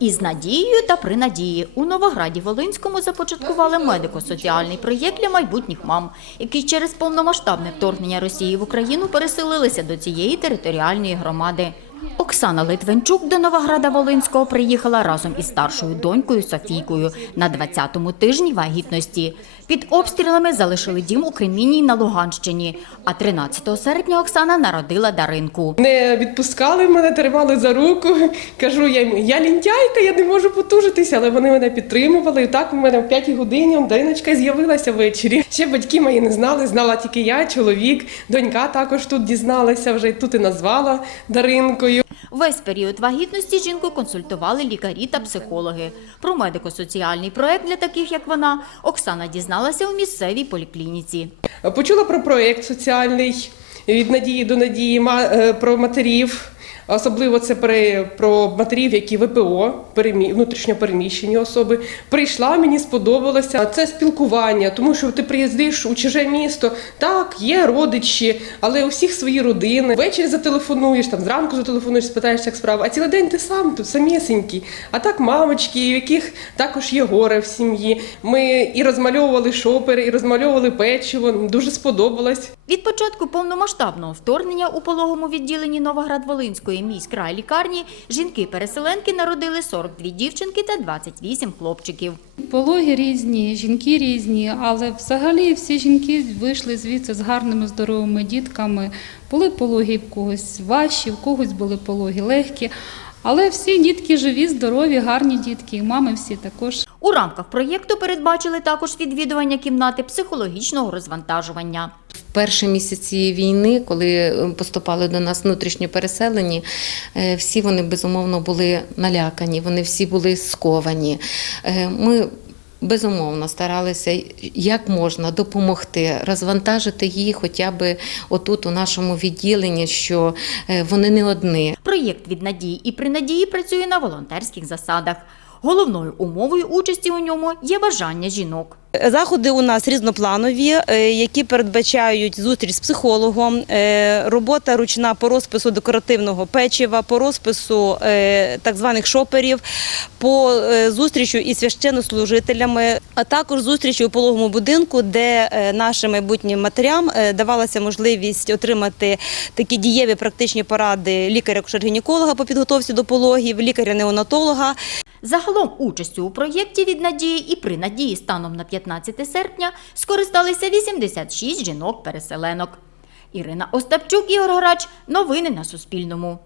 Із надією та при надії у Новограді Волинському започаткували медико-соціальний проєкт для майбутніх мам, які через повномасштабне вторгнення Росії в Україну переселилися до цієї територіальної громади. Оксана Литвинчук до Новограда Волинського приїхала разом із старшою донькою Софійкою на 20-му тижні вагітності. Під обстрілами залишили дім у Кремінній на Луганщині. А 13 серпня Оксана народила Даринку. Не відпускали мене, тримали за руку. Кажу, я, я лінтяйка, я не можу потужитися, але вони мене підтримували. І так у мене в п'ятій годині Дариночка з'явилася ввечері. Ще батьки мої не знали, знала тільки я, чоловік. Донька також тут дізналася, вже тут і назвала Даринкою. Весь період вагітності жінку консультували лікарі та психологи. Про медико-соціальний проект для таких, як вона, Оксана дізналася у місцевій поліклініці. Почула про проект соціальний від надії до надії е, про матерів. Особливо це при- про матерів, які ВПО, внутрішньо переміщені особи. Прийшла, мені сподобалося. Це спілкування, тому що ти приїздиш у чуже місто. Так, є родичі, але у всіх свої родини. Ввечері зателефонуєш, там зранку зателефонуєш, спитаєш, як справа. А цілий день ти сам тут самісінький. А так мамочки, у яких також є горе в сім'ї. Ми і розмальовували шопери, і розмальовували печиво. Дуже сподобалось. Від початку повномасштабного вторгнення у пологому відділенні Новоград-Волинської міськрай лікарні жінки-переселенки народили 42 дівчинки та 28 хлопчиків. Пологи різні, жінки різні, але взагалі всі жінки вийшли звідси з гарними здоровими дітками. Були пологи в когось важчі, в когось були пологи легкі. Але всі дітки живі, здорові, гарні дітки, і мами всі також. У рамках проєкту передбачили також відвідування кімнати психологічного розвантажування. Перші місяці війни, коли е, поступали до нас внутрішньо переселені, е, всі вони безумовно були налякані, вони всі були сковані. Е, Ми безумовно старалися як можна допомогти, розвантажити їх хоча б отут, у нашому відділенні, що вони не одні. Проєкт від надії і при надії працює на волонтерських засадах. Головною умовою участі у ньому є бажання жінок. Заходи у нас різнопланові, е, які передбачають зустріч з психологом, е, робота ручна по розпису декоративного печива, по розпису е, так званих шоперів, по зустрічу із священнослужителями, а також зустрічі у пологовому будинку, де нашим майбутнім матерям давалася можливість отримати такі дієві практичні поради лікаря-кушер-гінеколога по підготовці до пологів, лікаря-неонатолога. Загалом участю у проєкті від надії і при надії станом на 15 серпня скористалися 86 жінок-переселенок. Ірина Остапчук, Ігор Грач. Новини на Суспільному.